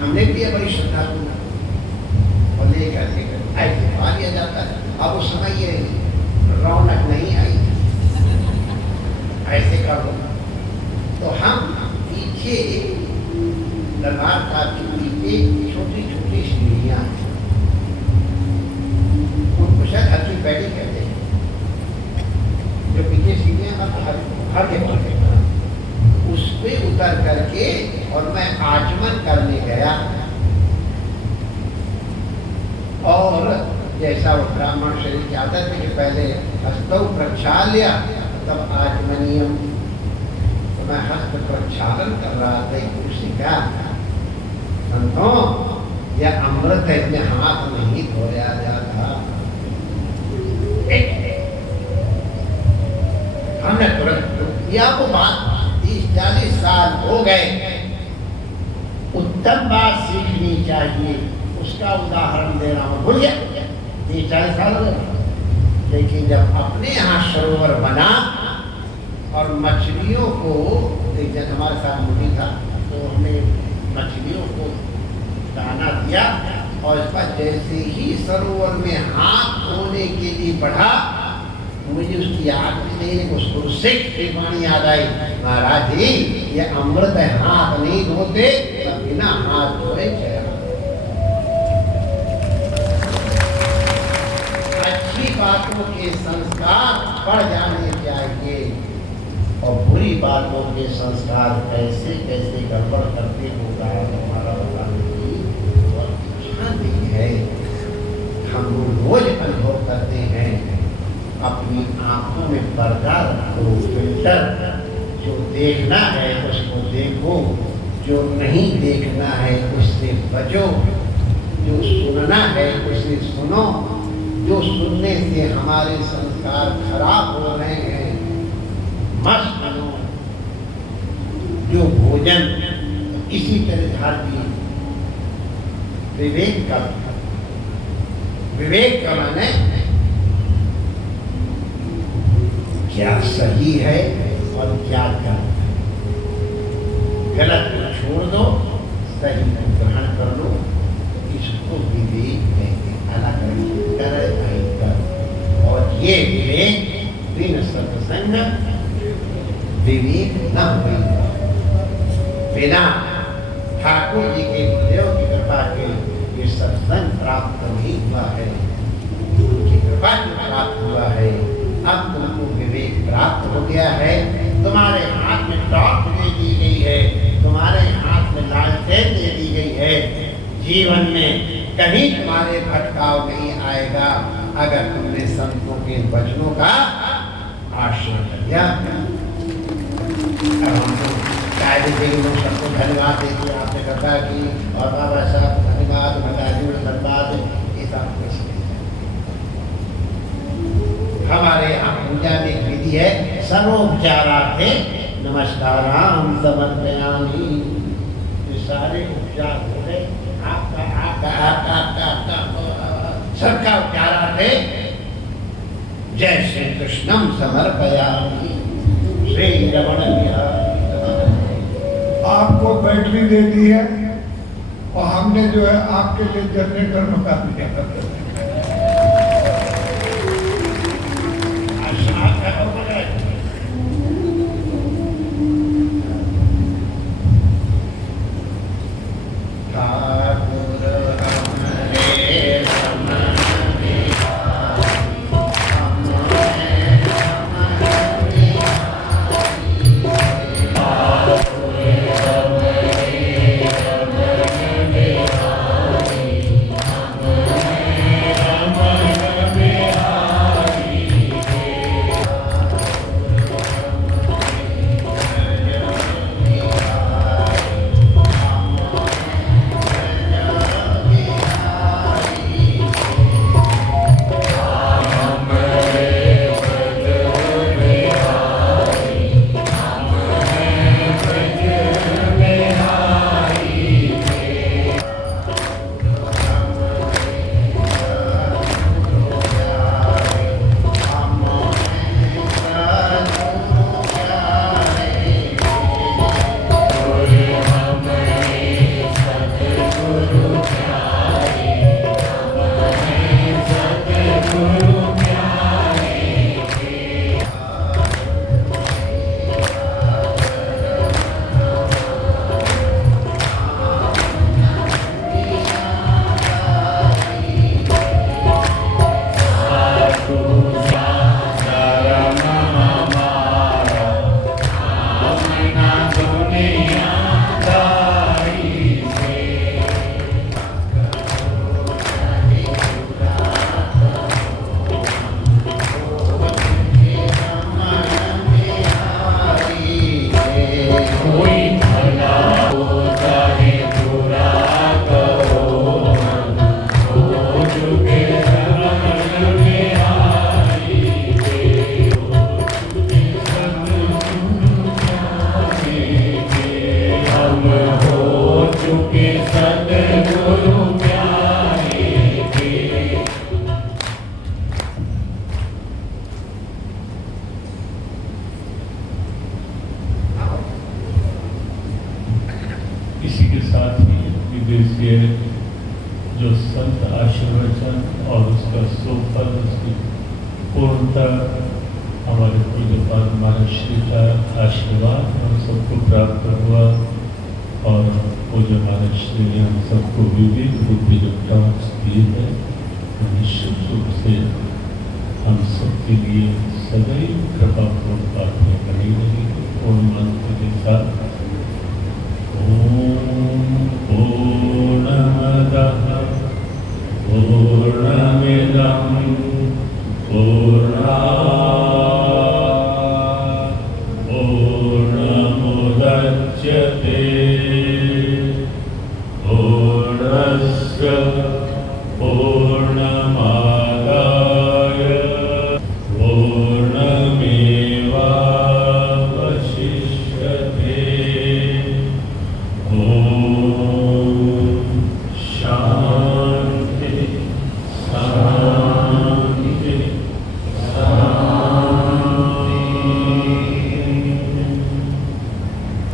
हमने भी बड़ी श्रद्धा और लेकर ऐसे खा लिया जाता है। अब उस समय ये रौनक नहीं आई, ऐसे करो तो हम पीछे दरबार साहब के पीछे छोटी छोटी सीढ़ियाँ, उनको शायद हल्की पैडी कहते हैं, जो पीछे सीढ़ियाँ हर के पास उस पे उतर करके और मैं आचमन करने गया। और जैसा वो ब्राह्मण शरीर की आदत है कि पहले हस्तौ प्रक्षाल्य तब आचमनीयम, तो मैं हस्त प्रक्षालन कर रहा था। उससे क्या संतों, यह अमृत है, इसमें हाथ नहीं धोया जाता। हमने तुरंत किया। वो बात 30-40 साल हो गए, उत्तम बात सीखनी चाहिए, उसका उदाहरण दे रहा हूँ। भूल गया 30-40 साल हो गए, लेकिन जब अपने यहाँ सरोवर बना और मछलियों को, जब हमारे साथ मुनि था तो हमने मछलियों को दाना दिया और इस पर जैसे ही सरोवर में हाथ धोने के लिए बढ़ा, मुझे उसकी याद भी नहीं, उसको सिख वाणी याद आई, महाराज जी ये अमृत है, हाथ नहीं धोते, बिना हाथ धोए अच्छी बातों के संस्कार बढ़ जाने चाहिए और बुरी बातों के संस्कार कैसे कैसे गड़बड़ करते होगा हमारा बताने की और इच्छा नहीं है। हम रोज अनुभव करते हैं, अपनी आंखों में पर्दा रखो, फिल्टर, जो देखना है उसको देखो, जो नहीं देखना है उससे बचो, जो सुनना है उसे सुनो, जो सुनने से हमारे संस्कार खराब हो रहे हैं मत बनो, जो भोजन इसी तरह धार्मिक विवेक का, विवेक का माने क्या सही है और क्या गलत है। गलत को छोड़ दो, सही को ग्रहण कर लो, इसको विवेक कहते हैं। अलग कर और ये विवेक बिन सत्संग विवेक न हुई। बिना ठाकुर जी के गुरुदेव की कृपा के ये सत्संग प्राप्त नहीं हुआ है, उनकी कृपा से प्राप्त हुआ है। अब तुमको विवेक प्राप्त हो गया है, तुम्हारे हाथ में टॉर्च दे दी गई है, तुम्हारे हाथ में लालटेन दे दी गई है। जीवन में कहीं तुम्हारे भटकाव नहीं आएगा अगर तुमने संतों के वचनों का आश्रय किया। सबको धन्यवाद देते, आपने कृपा की और बाबा साहब धन्यवाद, धन्यवाद। ये सब हमारे यहाँ पूजा में एक विधि है, सर्वोपचारार्थे नमस्काराम समर्पयामि। ये सारे उपचार हो गए, आपका आपका आपका आपका आपका सबका उपचारार्थ है। जय श्री कृष्णम समर्पयामि। श्री रमण बिहारी। आपको बैटरी दे दी है और हमने जो है आपके लिए जनरेटर मंगा दिया। साथ ही विदेशीय जो संत आशीर्वचन और उसका सुफल, उसकी पूर्णता हमारे पूज्यपाद महर्षि का आशीर्वाद हम सबको प्राप्त हुआ और पूज्य महर्षि ने हम सबको विविध रूपी जो टास्क दिए हैं निश्चित रूप से हम सबके लिए सदैव कृपा पूर्वक में बनी रहेगी। ओम मंत्र के साथ ओम पूर्णमदः पूर्णमिदं पूर्णात् पूर्णमुदच्यते पूर्णस्य पूर्णमादाय